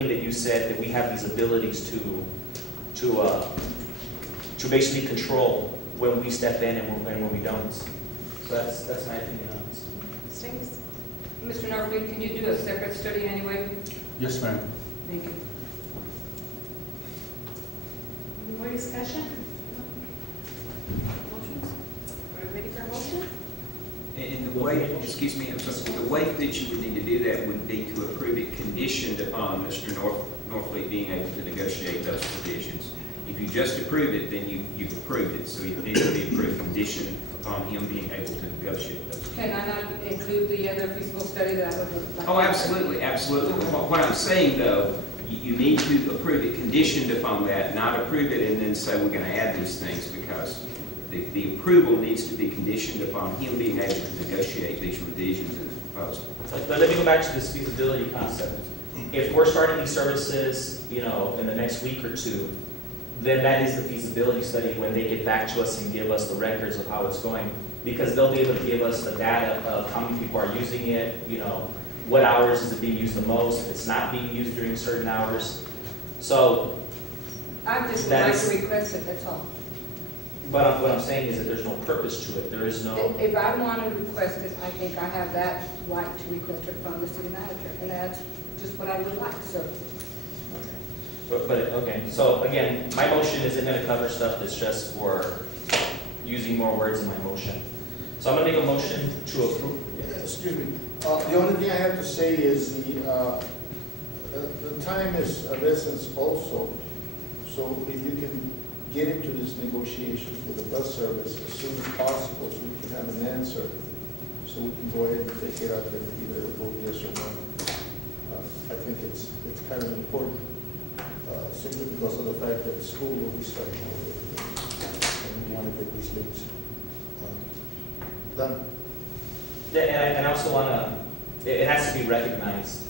that you said that we have these abilities to basically control when we step in and when we don't. So that's my opinion on this. Stace? Mr. Norfleet, can you do a separate study anyway? Yes, ma'am. Thank you. Any more discussion? Motions? Are we ready for a motion? And the way, excuse me, I'm sorry, the way that you would need to do that would be to approve it conditioned upon Mr. Norfleet being able to negotiate those provisions. If you just approve it, then you've approved it, so it needs to be approved conditioned upon him being able to negotiate those. Can I not include the other feasible study that I would like? Oh, absolutely, absolutely. What I'm saying, though, you need to approve it conditioned upon that, not approve it and then say we're going to add these things, because the approval needs to be conditioned upon him being able to negotiate these revisions in the proposal. But let me go back to this feasibility concept. If we're starting these services, in the next week or two, then that is the feasibility study when they get back to us and give us the records of how it's going. Because they'll be able to give us the data of how many people are using it, what hours is it being used the most, if it's not being used during certain hours. So, I just would That like is- to request it, that's all. but what I'm saying is that there's no purpose to it. There is no, If I want to request it, I think I have that right to request it from the city manager, and that's just what I would like, so. okay. So again, my motion isn't gonna cover stuff that's just for using more words in my motion. So I'm gonna make a motion to approve. Excuse me, the only thing I have to say is the time is of essence also. So if you can get into these negotiations with the bus service as soon as possible, so we can have an answer, so we can go ahead and take it up and either vote yes or no. I think it's kind of important, simply because of the fact that school will be starting already, and we want to get these things done. Yeah, and I also wanna, it has to be recognized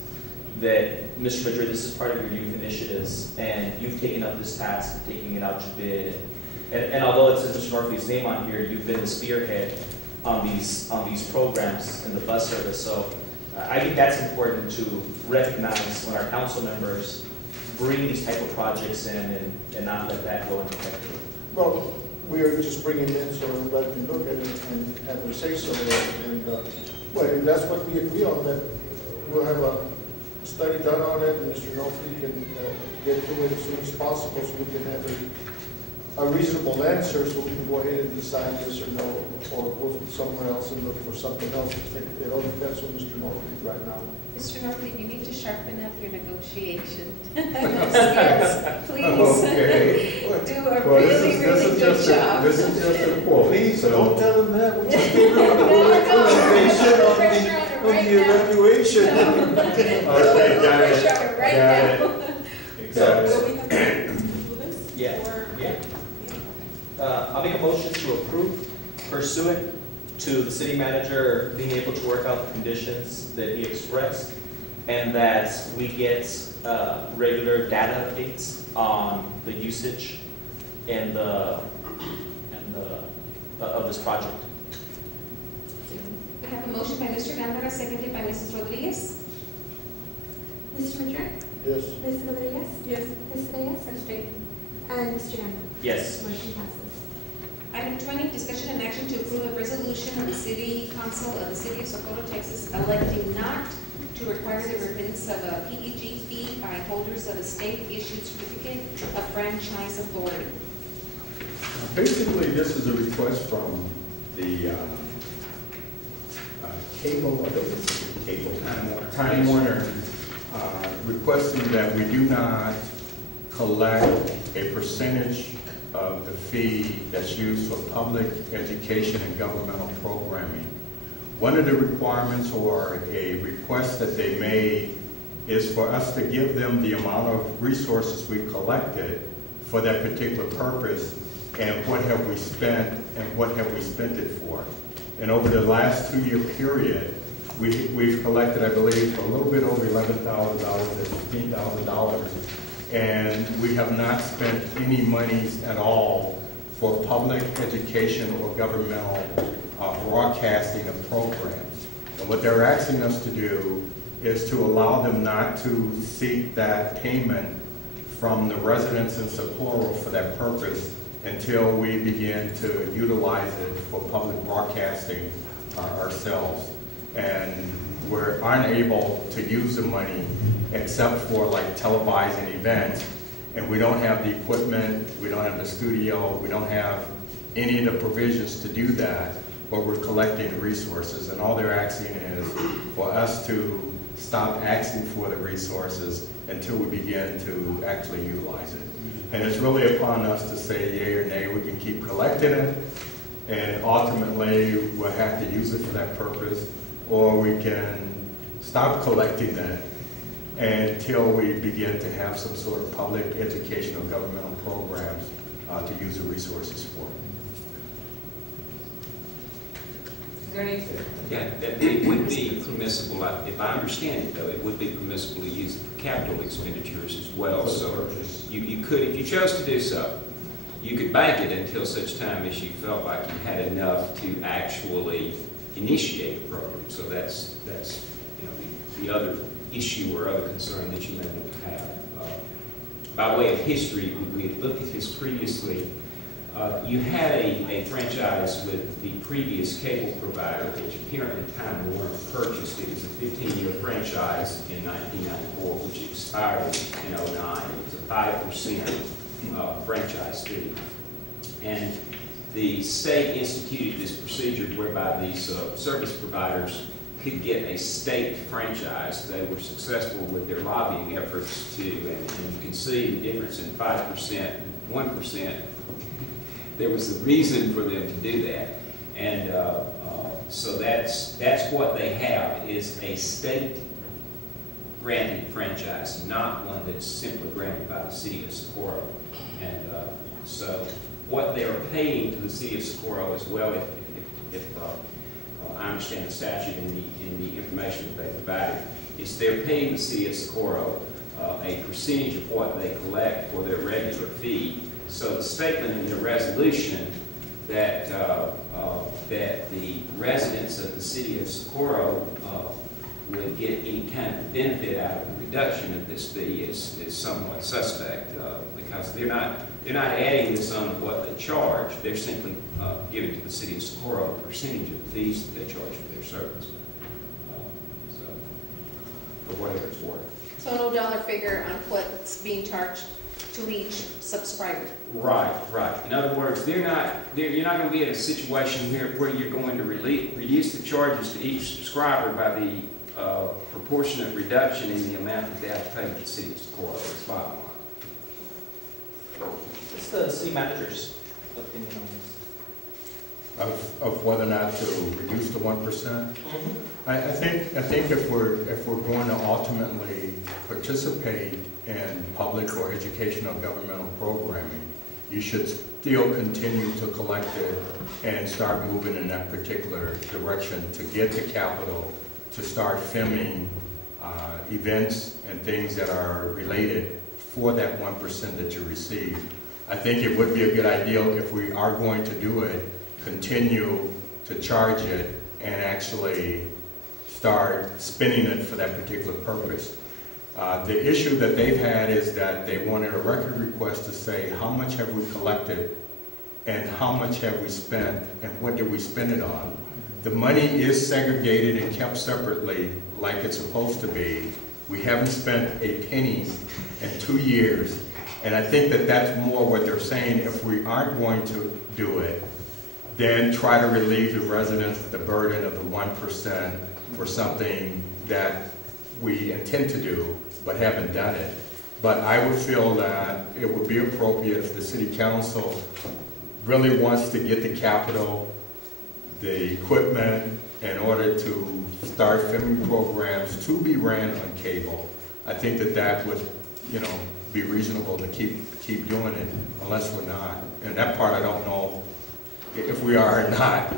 that, Mr. Madrid, this is part of your youth initiatives, and you've taken up this task of taking it out to bid. And although it says Mr. Murphy's name on here, you've been the spearhead on these programs in the bus service. So I think that's important to recognize when our council members bring these type of projects in and not let that go unaffected. Well, we are just bringing it in so everybody can look at it and have their say so. And well, if that's what we agree on, that we'll have a study done on it, and Mr. Norfleet can get to it as soon as possible, so we can have a reasonable answer, so we can go ahead and decide yes or no, or go somewhere else and look for something else. It all depends on Mr. Norfleet right now. Mr. Norfleet, you need to sharpen up your negotiation skills. Please Okay. do a really good job. This is just a quote. Please, so- don't tell them that. We just gave them the evaluation on the Okay, got it. Right Got now. it. So, Got Will it. we have to do this? Yeah, Or- yeah. I'll make a motion to approve pursuant to the city manager being able to work out the conditions that he expressed, and that we get regular data updates on the usage and the of this project. We have a motion by Mr. Gándara, seconded by Mrs. Rodriguez. Mr. Madrid? Yes. Ms. Rodriguez? Yes. Ms. Reyes? And Mr. Gamba? Yes. Motion passes. Item 20, discussion and action to approve a resolution of the City Council of the City of Socorro, Texas, electing not to require the remittance of a PEG fee by holders of a state-issued certificate of franchise authority. Basically, this is a request from the cable, I think it's cable. Time Warner, requesting that we do not collect a percentage of the fee that's used for public education and governmental programming. One of the requirements or a request that they made is for us to give them the amount of resources we collected for that particular purpose, and what have we spent and what have we spent it for. And over the last 2-year period, we've collected, I believe, a little bit over $11,000 and $15,000, and we have not spent any monies at all for public education or governmental broadcasting of programs. And what they're asking us to do is to allow them not to seek that payment from the residents in Socorro for that purpose until we begin to utilize it for public broadcasting ourselves. And we're unable to use the money except for like televising events. And we don't have the equipment, we don't have the studio, we don't have any of the provisions to do that, but we're collecting the resources. And all they're asking is for us to stop asking for the resources until we begin to actually utilize it. And it's really upon us to say yay or nay. We can keep collecting it, and ultimately we'll have to use it for that purpose, or we can stop collecting it until we begin to have some sort of public educational governmental programs to use the resources for. Is there any, Yeah, that it would be permissible, if I understand it though, it would be permissible to use it for capital expenditures as well. For the So purchase. you could, if you chose to do so, you could bank it until such time as you felt like you had enough to actually initiate the program. So that's you know, the other issue or other concern that you may want to have. By way of history, we had looked at this previously. You had a franchise with the previous cable provider, which apparently Time Warner purchased. It was a 15-year franchise in 1994, which expired in 2009. It was a 5% franchise fee. And the state instituted this procedure whereby these service providers could get a state franchise. They were successful with their lobbying efforts too, and you can see the difference in 5% and 1%. There was a reason for them to do that. And so that's what they have, is a state granted franchise, not one that's simply granted by the city of Socorro. And so what they're paying to the city of Socorro as well, if I understand the statute in the information that they provided, is they're paying the city of Socorro a percentage of what they collect for their regular fee. So the statement in the resolution that that the residents of the city of Socorro would get any kind of benefit out of the reduction of this fee is somewhat suspect, because they're not adding this on what they charge. They're simply giving to the city of Socorro a percentage of the fees that they charge for their service. So for whatever it's worth. So no dollar figure on what's being charged to each subscriber. Right. In other words, you're not going to be in a situation here where you're going to reduce the charges to each subscriber by the proportionate reduction in the amount that they have to pay to the city of Socorro. It's bottom line. What's the city manager's opinion on this? Of whether or not to reduce to 1%. I think if we're going to ultimately participate in public or educational governmental programming, you should still continue to collect it and start moving in that particular direction to get the capital to start filming events and things that are related for that 1% that you receive. I think it would be a good idea if we are going to do it, continue to charge it and actually start spending it for that particular purpose. The issue that they've had is that they wanted a record request to say how much have we collected and how much have we spent and what did we spend it on. The money is segregated and kept separately like it's supposed to be. We haven't spent a penny in 2 years, and I think that that's more what they're saying. If we aren't going to do it, then try to relieve the residents of the burden of the 1% for something that we intend to do but haven't done it. But I would feel that it would be appropriate if the city council really wants to get the capital, the equipment in order to start filming programs to be ran on cable. I think that would, be reasonable to keep doing it unless we're not. And that part I don't know if we are or not.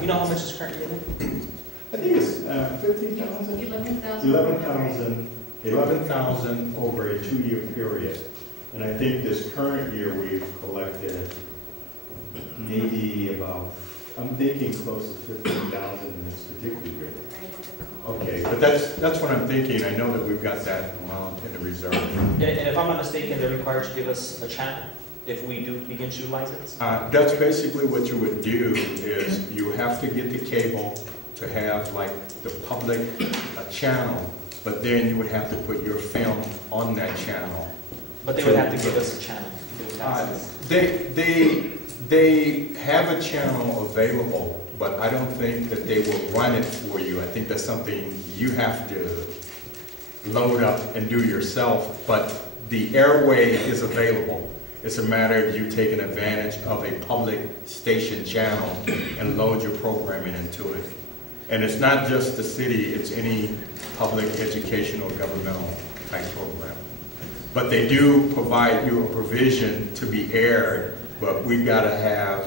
You know how much is currently in it? I think it's 15,000. 11,000. 11,000 over a 2-year period. And I think this current year we've collected maybe about I'm thinking close to 15,000 in this particular year. Okay, but that's what I'm thinking. I know that we've got that amount in the reserve. And if I'm not mistaken, they're required to give us a channel if we do begin to utilize it? That's basically what you would do, is you have to get the cable to have like the public channel, but then you would have to put your film on that channel. But they would have to give us a channel. They would have to- They have a channel available, but I don't think that they will run it for you. I think that's something you have to load up and do yourself, but the airway is available. It's a matter of you taking advantage of a public station channel and load your programming into it. And it's not just the city, it's any public educational governmental type program. But they do provide you a provision to be aired, but we've got to have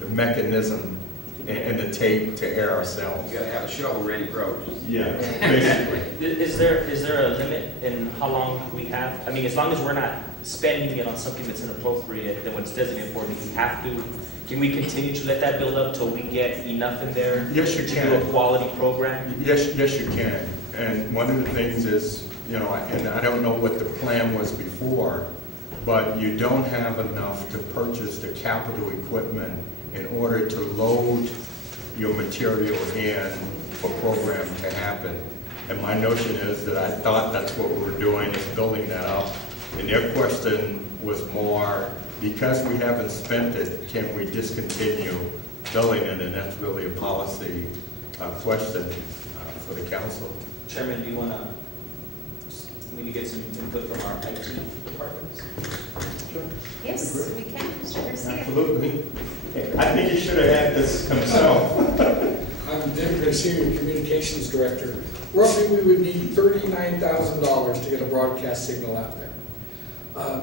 the mechanism and the tape to air ourselves. You gotta have a shovel-ready program. Yeah, basically. Is there a limit in how long we have? I mean, as long as we're not spending it on something that's inappropriate, then when it's designated for, do we have to, can we continue to let that build up till we get enough in there? Yes, you To can. do a quality program? Yes, you can. And one of the things is, you know, and I don't know what the plan was before, but you don't have enough to purchase the capital equipment in order to load your material in for program to happen. And my notion is that I thought that's what we were doing, is building that up. And their question was more, because we haven't spent it, can we discontinue building it? And that's really a policy question for the council. Chairman, do you want to, we need to get some input from our IT departments? Sure. Yes, we can, Mr. Garcia. Absolutely. I think he should have had this himself. I'm David Garcia, Communications Director. Roughly, we would need $39,000 to get a broadcast signal out there.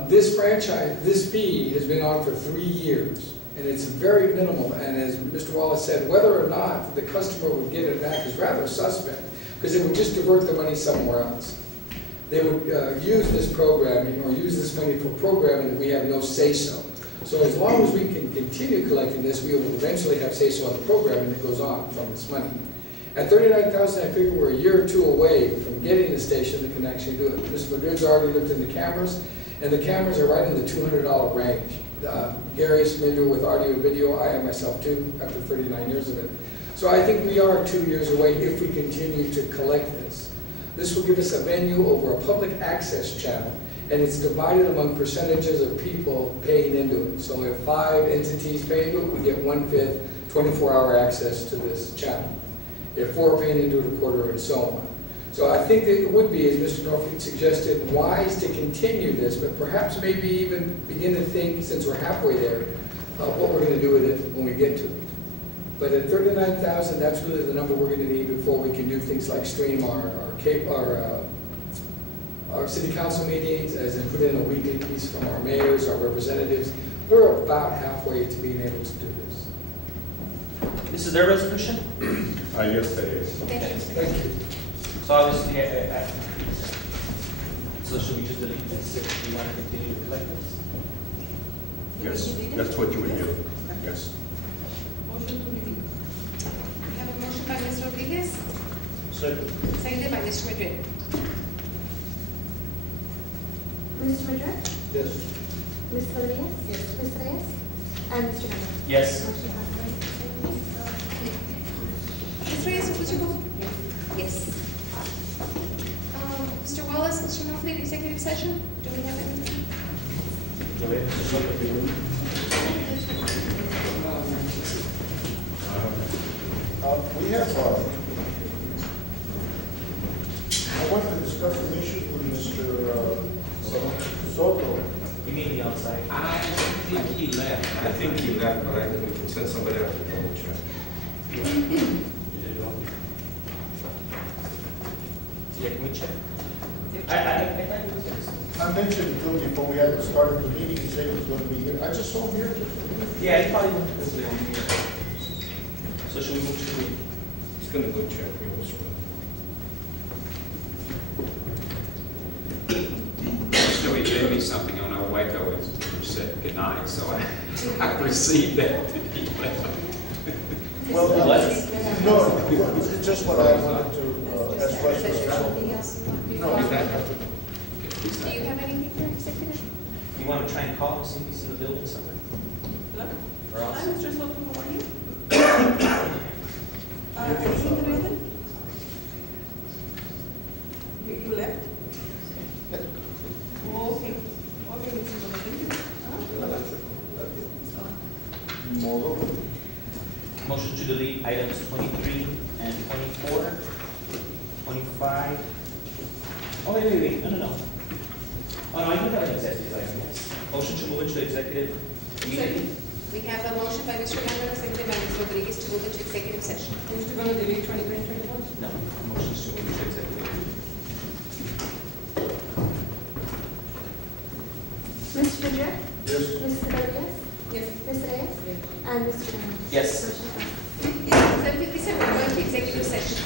This franchise, this fee has been on for 3 years, and it's very minimal. And as Mr. Wallace said, whether or not the customer would get it back is rather suspect, because it would just divert the money somewhere else. They would use this programming or use this money for programming that we have no say-so. So as long as we can continue collecting this, we will eventually have say-so on the programming that goes on from this money. At $39,000, I figure we're a year or two away from getting the station that can actually do it. Mr. Madrid's already looked into cameras, and the cameras are right in the $200 range. Gary is familiar with audio and video. I am myself too, after 39 years of it. So I think we are 2 years away if we continue to collect this. This will give us a venue over a public access channel, and it's divided among percentages of people paying into it. So if 5 entities pay into it, we get 1/5, 24-hour access to this channel. If 4 paying into it, a quarter, and so on. So I think that it would be, as Mr. Norfleet suggested, wise to continue this, but perhaps maybe even begin to think, since we're halfway there, what we're going to do with it when we get to it. But at $39,000, that's really the number we're going to need before we can do things like stream our city council meetings, as in put in a weekly piece from our mayors, our representatives. We're about halfway to being able to do this. This is their resolution? Yes, that is. Thank you, Mr. Thank Garcia. you. So obviously, so should we just delete this if we want to continue to collect this? Yes, that's what you would do. Yes. Motion to delete. We have a motion by Ms. Rodriguez, seconded by Mr. Madrid. Mr. Madrid? Yes. Ms. Rodriguez? Yes. Ms. Reyes? And Mr. Ramos? Yes. Motion passes. Ms. Reyes, would you go? Yes. Mr. Wallace, Mr. Norfleet, executive session, do we have anything? We have, I want to discuss some issues with Mr. Soto. You mean the outside? I think he left. I think he left, but I think we can send somebody else to double check. Yeah, can we check? I mentioned to him before we had started the meeting, he said he was going to be here. I just saw him here. Yeah, he probably went to visit on here. So should we move to? He's gonna go check for you, Mr. So he gave me something on our Waco, and said goodnight, so I received that. Well, What? no, it's just what I wanted to ask questions. Anything else you want? No, Do you have anything for executive? You want to try and call him, see if he's in the building somewhere? Or else? Hi, Mr. Soto, how are you? Are you in the building? You left? Oh, okay. Okay, Mr. Soto, thank you. Modo. Motion to delete items 23 and 24, 25. Oh, wait, no. Oh, no, I do have an executive item, yes. Motion to move into executive immediately. We have a motion by Mr. Alvarez, seconded by Ms. Rodriguez to move into executive session. Are you still gonna delete 23 and 24? No, motion is to move into executive. Mr. Pedro? Yes. Ms. Rodriguez? Yes. Ms. Reyes? And Mr. Ramos? Yes. Motion passes. 7:57, we're going to executive session.